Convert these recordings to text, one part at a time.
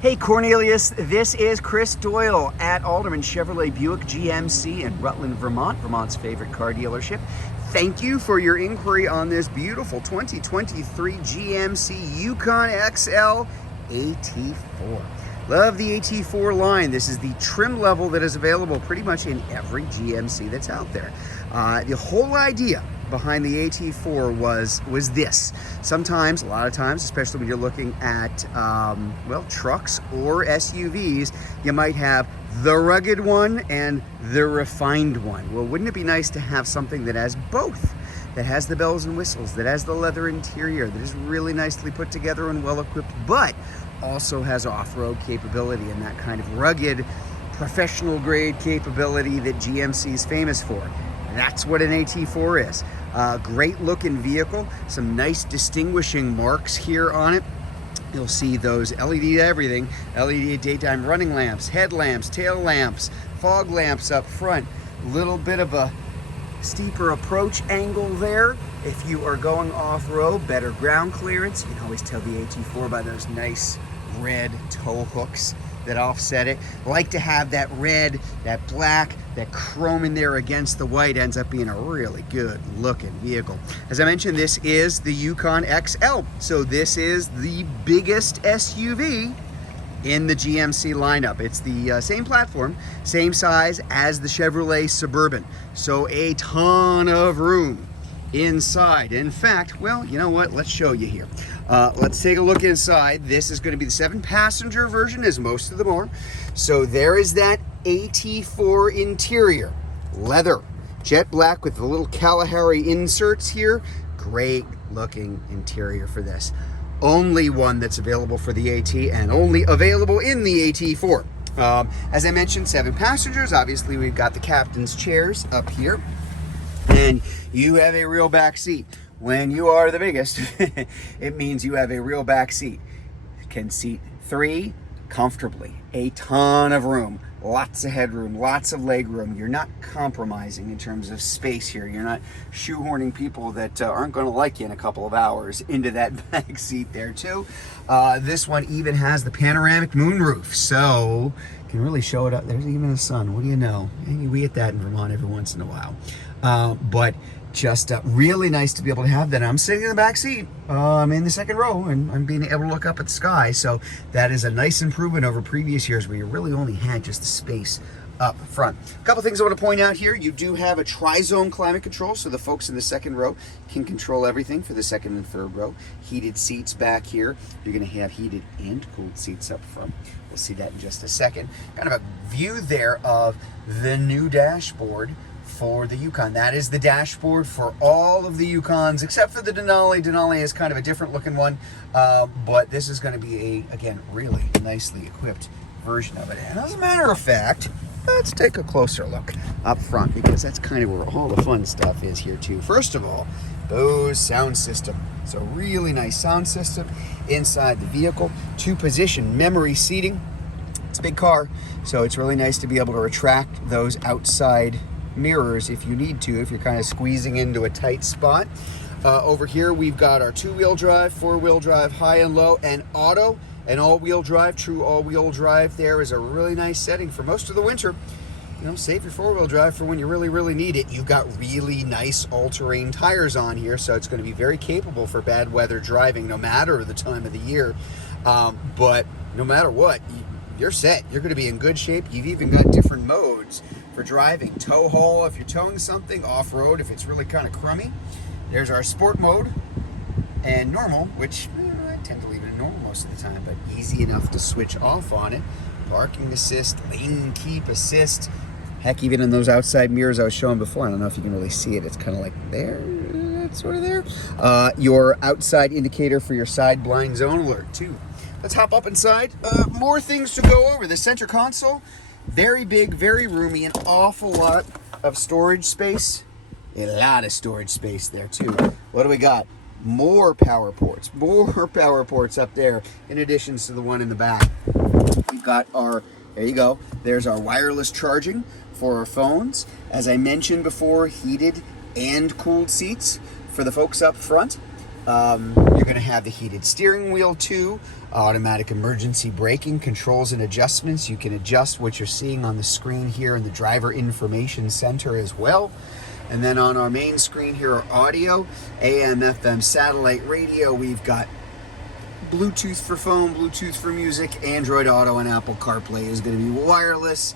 Hey Cornelius, this is Chris Doyle at Alderman Chevrolet Buick GMC in Rutland, Vermont, Vermont's favorite car dealership. Thank you for your inquiry on this beautiful 2023 GMC Yukon XL AT4. Love the AT4 line. This is the trim level that is available pretty much in every GMC that's out there. The whole idea behind the AT4 was this. Sometimes, a lot of times, especially when you're looking at well, trucks or SUVs, you might have the rugged one and the refined one. Well, wouldn't it be nice to have something that has both? That has the bells and whistles, that has the leather interior, that is really nicely put together and well equipped, but also has off-road capability and that kind of rugged, professional grade capability that GMC is famous for. That's what an AT4 is. Great looking vehicle, some nice distinguishing marks here on it. You'll see those LED everything, LED daytime running lamps, headlamps, tail lamps, fog lamps up front. Little bit of a steeper approach angle there. If you are going off-road, better ground clearance. You can always tell the AT4 by those nice red tow hooks that offset it. Like to have that red, that black, that chrome in there against the white. Ends up being a really good looking vehicle. As I mentioned, this is the Yukon XL. So this is the biggest SUV in the GMC lineup. It's the same platform, same size as the Chevrolet Suburban. So a ton of room inside. In fact, well, you know what? Let's show you here. Let's take a look inside. This is going to be the 7-passenger version, as most of them are. So there is that AT4 interior. Leather, jet black with the little Kalahari inserts here. Great looking interior for this. Only one that's available for the AT and only available in the AT4. As I mentioned, 7 passengers. Obviously, we've got the captain's chairs up here. And you have a real back seat. When you are the biggest, it means you have a real back seat. It can seat 3 comfortably. A ton of room, lots of headroom, lots of leg room. You're not compromising in terms of space here. You're not shoehorning people that aren't going to like you in a couple of hours into that back seat there too. This one even has the panoramic moonroof, so you can really show it up. There's even the sun. What do you know? We get that in Vermont every once in a while. But just really nice to be able to have that. I'm sitting in the back seat. I'm in the second row and I'm being able to look up at the sky. So that is a nice improvement over previous years where you really only had just the space up front. A couple things I want to point out here. You do have a tri-zone climate control, so the folks in the second row can control everything for the second and third row. Heated seats back here. You're going to have heated and cooled seats up front. We'll see that in just a second. Kind of a view there of the new dashboard for the Yukon. That is the dashboard for all of the Yukons except for the Denali. Denali is kind of a different looking one, but this is going to be a, again, really nicely equipped version of it. And as a matter of fact, let's take a closer look up front because that's kind of where all the fun stuff is here too. First of all, Bose sound system. It's a really nice sound system inside the vehicle. 2-position memory seating. It's a big car, so it's really nice to be able to retract those outside mirrors if you need to, if you're kind of squeezing into a tight spot. Over here we've got our 2-wheel drive, 4-wheel drive, high and low, and auto, and all-wheel drive. True all-wheel drive there is a really nice setting for most of the winter. You know, save your 4-wheel drive for when you really need it. You've got really nice all-terrain tires on here, so it's going to be very capable for bad weather driving no matter the time of the year. But no matter what, you're set. You're going to be in good shape. You've even got different modes for driving. Tow haul if you're towing something, off-road if it's really kind of crummy. There's our sport mode and normal, which I tend to leave it in normal most of the time, but easy enough to switch off on it. Parking assist, lane keep assist. Heck, even in those outside mirrors I was showing before, I don't know if you can really see it. It's kind of like there, sort of there. Your outside indicator for your side blind zone alert too. Let's hop up inside. More things to go over. The center console, very big, very roomy, an awful lot of storage space. A lot of storage space there too. What do we got? More power ports up there in addition to the one in the back. We've got our, there you go, there's our wireless charging for our phones. As I mentioned before, heated and cooled seats for the folks up front. You're going to have the heated steering wheel too, automatic emergency braking, controls and adjustments. You can adjust what you're seeing on the screen here in the driver information center as well. And then on our main screen here are audio, AM, FM, satellite radio. We've got Bluetooth for phone, Bluetooth for music, Android Auto, and Apple CarPlay is going to be wireless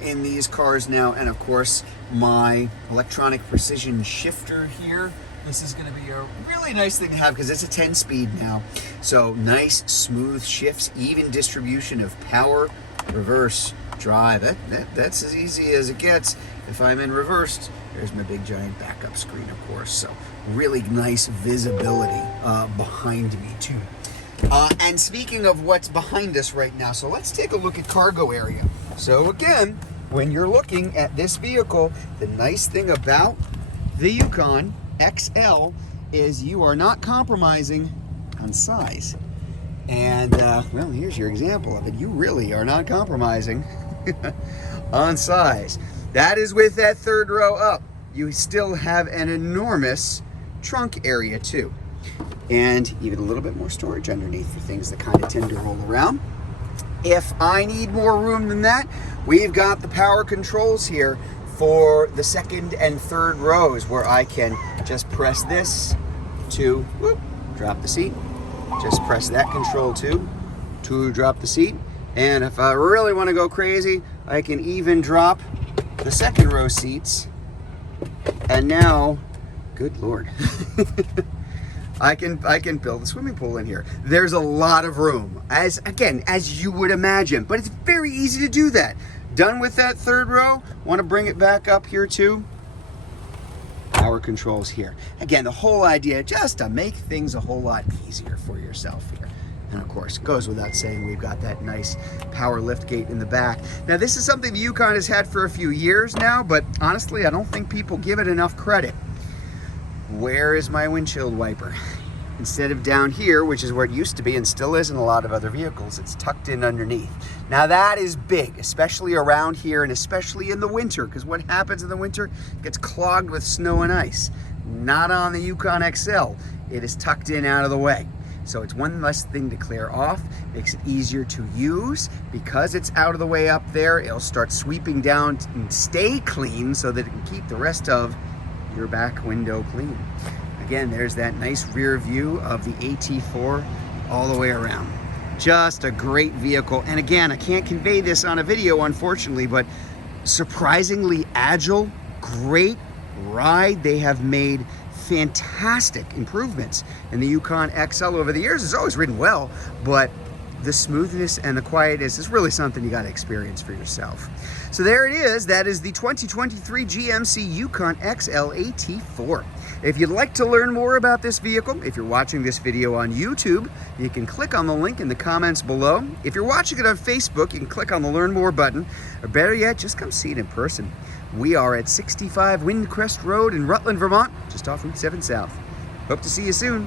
in these cars now. And of course, my electronic precision shifter here. This is going to be a really nice thing to have because it's a 10-speed now. So nice, smooth shifts, even distribution of power, reverse, drive. That's as easy as it gets. If I'm in reversed, there's my big giant backup screen, of course. So really nice visibility behind me too. And speaking of what's behind us right now, so let's take a look at cargo area. So again, when you're looking at this vehicle, the nice thing about the Yukon XL is you are not compromising on size. And well, here's your example of it. You really are not compromising on size. That is with that third row up. You still have an enormous trunk area too. And even a little bit more storage underneath for things that kind of tend to roll around. If I need more room than that, we've got the power controls here for the second and third rows where I can just press this to drop the seat. Just press that control to drop the seat. And if I really want to go crazy, I can even drop the second row seats. And now, good Lord, I can build a swimming pool in here. There's a lot of room, as you would imagine, but it's very easy to do that. Done with that third row, want to bring it back up here too. Power controls here. Again, the whole idea just to make things a whole lot easier for yourself here. And of course, it goes without saying, we've got that nice power lift gate in the back. Now, this is something the Yukon has had for a few years now, but honestly, I don't think people give it enough credit. Where is my windshield wiper? Instead of down here, which is where it used to be and still is in a lot of other vehicles, it's tucked in underneath. Now that is big, especially around here and especially in the winter, because what happens in the winter? It gets clogged with snow and ice. Not on the Yukon XL. It is tucked in out of the way. So it's one less thing to clear off, makes it easier to use. Because it's out of the way up there, it'll start sweeping down and stay clean so that it can keep the rest of your back window clean. Again, there's that nice rear view of the AT4 all the way around. Just a great vehicle. And again, I can't convey this on a video, unfortunately, but surprisingly agile, great ride. They have made fantastic improvements in the Yukon XL over the years. It's always ridden well, but the smoothness and the quietness is really something you got to experience for yourself. So there it is. That is the 2023 GMC Yukon XL AT4. If you'd like to learn more about this vehicle, if you're watching this video on YouTube, you can click on the link in the comments below. If you're watching it on Facebook, you can click on the Learn More button, or better yet, just come see it in person. We are at 65 Windcrest Road in Rutland, Vermont, just off Route 7 South. Hope to see you soon.